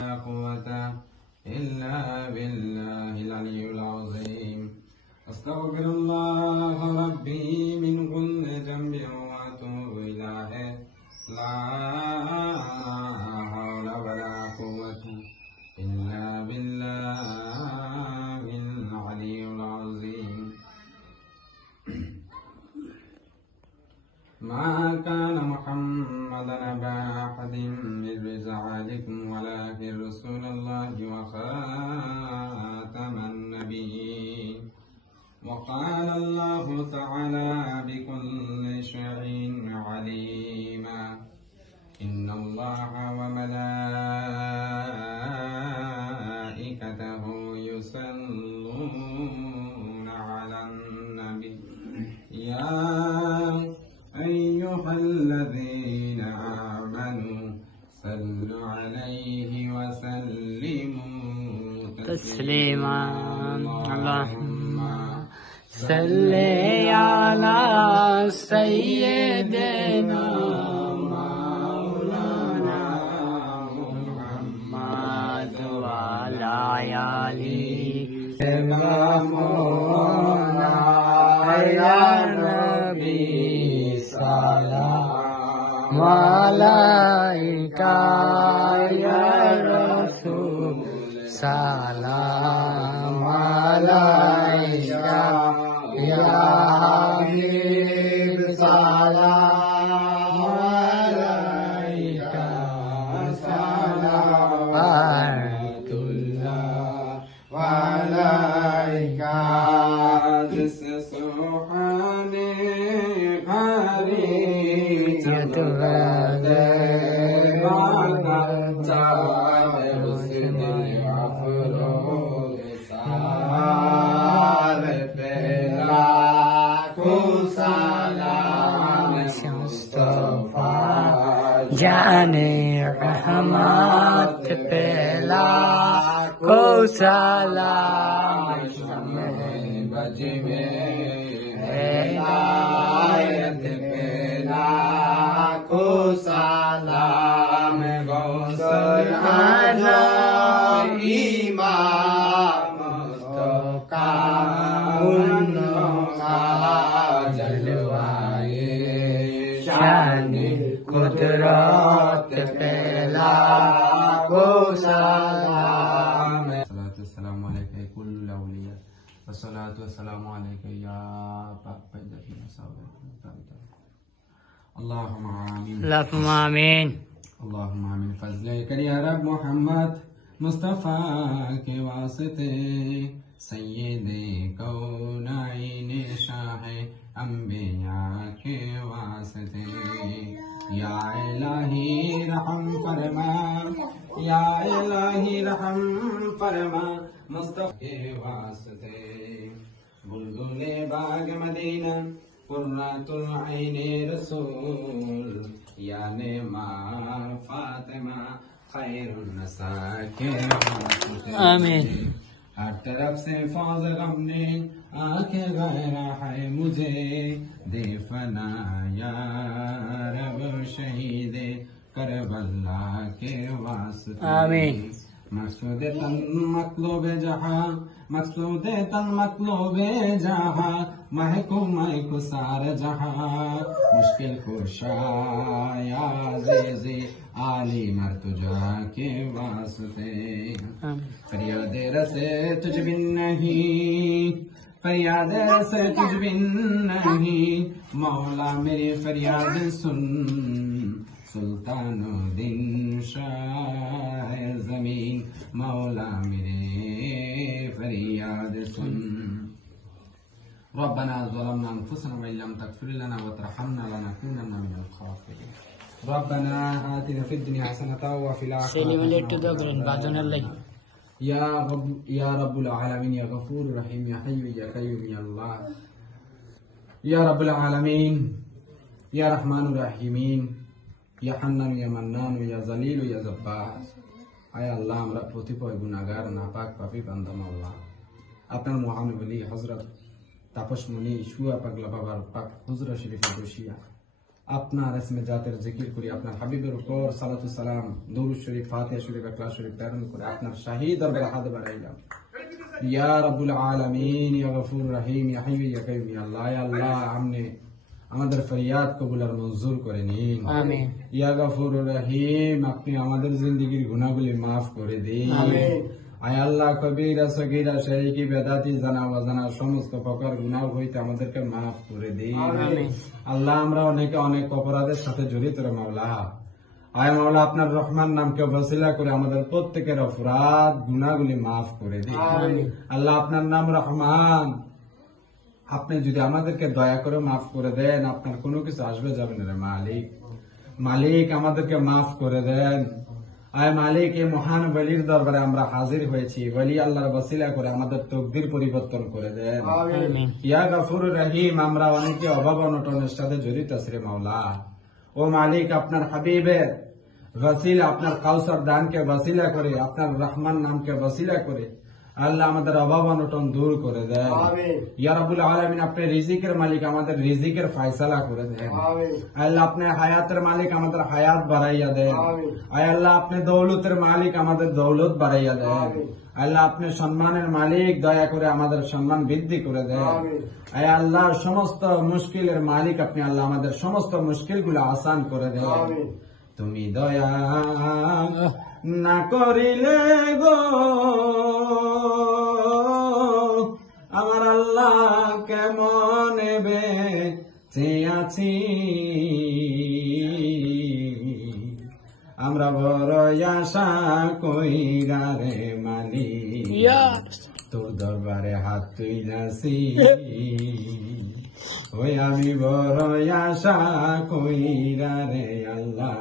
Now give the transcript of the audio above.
لا قوة إلا بالله العلي العظيم. أستغفر الله ربي من كل ذنب وأتوب إليه. لا حول ولا قوة إلا بالله العلي العظيم. ما كان محمد أبا أحد من رجالكم ولكن رسول الله وخاتم النبيين. وقال الله تعالى بكل شيء عليما. إن الله وملائكته يصلون على النبي يا أيها الذين آمنوا صلوا عليه وسلموا تسليما. اللهم صل على سيدنا مولانا محمد وعلى آله مولانا يا نبي سلام عليك يا رسول سلام عليك يا حبيب سلام عليك صلوات الله وعليك. سبحاني जाने रहमत पेला को सलाम बज में हिदायत पेला को सलाम गौसल आज़म इमाम मुस्तफ़ा उन्नका जलवाए शान कुदरत पेला को सलाम. सलातु वस्सलामु अलैका कुल्ल औलिया वस्सलातु वस्सलामु अलैका या पंजाबी अल्लाहुम्मा आमीन. اللهم आमीन. अल्लाहुम्मा आमीन. फज़ल कर या रब मोहम्मद मुस्तफ़ा के वास्ते सय्यदे कौनाइन शाह अंबिया के वास्ते या इलाही रहम फरमा या इलाही रहम फरमा मुस्तफ़ा के वास्ते. बुलबुले बाग मदीना कुर्रतुल ऐने रसूल या नेमा फातिमा खैरुन नसा के वास्ते. आमीन. हर तरफ से फौज गम ने आके गहरा है मुझे दे फना या रब शहीदे करबला के वास्ते. आमीन. मकसूद तन मतलूब जहां मकसूद तन मतलूब जहां महकू महकू सार जहां मुश्किल खुशाया ज़े आली मर्तुजा के वास्ते. फरियाद रसे तुझ बिन नहीं फरियाद रसे तुझ बिन नहीं मौला मेरी फरियाद सुन सुल्तानो दिन शाह ज़मीन मौला मेरे फरियाद सुन. रब्बना ज़लमना अनफुसना व इल्लम तग़फिर लना व तरहमना लनकूनन्ना मिनल ख़ासिरीन. रब्बना आतिना फ़िद दुनिया हसनतन व फ़िल आखिरति या रब्बुल आलमीन या गफूर रहीम या हय्यु या क़य्यूम या अल्लाह या रब्बुल आलमीन या रहमानुर रहीमीन या हन्नान या मन्नान या जलील या जब्बार. आया अल्लाह আমরা প্রতিপয় গুনাহগার নাপাক পাপী বান্দা মাওলা আপনার মহান ওলি হযরত তাপস মুনি শুয়া পাগলা বাবার পাক হুজরা শরীফে বসিয়া আপনার ইসমে জাতের জিকির করি, আপনার হাবিবের উপর সালাতু সালাম দরুদ শরীফ ফাতিহা শরীফ ইখলাস শরীফ প্রেরণ করে আপনার শাহী দরবারে হাত বাড়াইলাম। ইয়া রাব্বুল আলামিন, ইয়া গফুর রহিম, ইয়া হাইয়্যু ইয়া কাইয়্যুম, ইয়া আল্লাহ, ইয়া আল্লাহ, আপনি আমাদের ফরিয়াদ কবুল আর মঞ্জুর করে নিন। আমিন। ইয়া গফুর রহিম, আপনি আমাদের জিন্দেগীর গুনাহগুলি মাফ করে দিন। আমিন। আয় আল্লাহ, কবিরা সগীরা শিরকি বেদাতি জানা অজানা সমস্ত প্রকার গুনাহ হইতে আমাদেরকে মাফ করে দিন। আমিন। আল্লাহ, আমরা অনেকে অনেক অপরাধের সাথে জড়িত রে মাওলা। আয় মাওলা, আপনার রহমান নামকে ওসিলা করে আমাদের প্রত্যেকের অপরাধ গুনাহগুলি মাফ করে দিন। আমিন। আল্লাহ, আপনার নাম রহমান, আপনি যদি আমাদেরকে দয়া করে মাফ করে দেন, আপনার কোনো কিছু আসবে যাবে না রে মালিক। মালিক, আমাদেরকে মাফ করে দেন। আয় মালিক, এই মহান ওলির দরবারে আমরা হাজির হয়েছি, ওলি আল্লাহর ওসিলা করে আমাদের তকদির পরিবর্তন করে দেন। আমিন। ইয়া গফুর রহিম, আমরা অনেকে অভাব অনটনের সাথে জড়িত আছি রে মাওলা। ও মালিক, আপনার হাবিবের ওসিলা, আপনার কাউসার দানকে ওসিলা করে, আপনার রহমান নামকে ওসিলা করে আল্লাহ আমাদের অভাব অনটন দূর করে দেন। ইয়া রাব্বুল আলামিন, আপনি রিজিকের মালিক, আমাদের রিজিকের ফয়সালা করে দেন। আল্লাহ, আপনি হায়াতের মালিক, আমাদের হায়াত বাড়াইয়া দেন। আয় আল্লাহ, আপনি দৌলতের মালিক, আমাদের দৌলত বাড়াইয়া দেন। আল্লাহ, আপনি সম্মানের মালিক, দয়া করে আমাদের সম্মান বৃদ্ধি করে দেন। আয় আল্লাহ, সমস্ত মুশকিলের মালিক আপনি, আল্লাহ আমাদের সমস্ত মুশকিলগুলো আসান করে দেন। তুমি দয়া না করিলে গো আমার আল্লাহ কেমন বেঁচে আছি, আমরা বড় আশা কইরা রে মালিক, তোর দরবারে হাত তুইলাছি। ওই আমি বড় আশা কইরা রে আল্লাহ,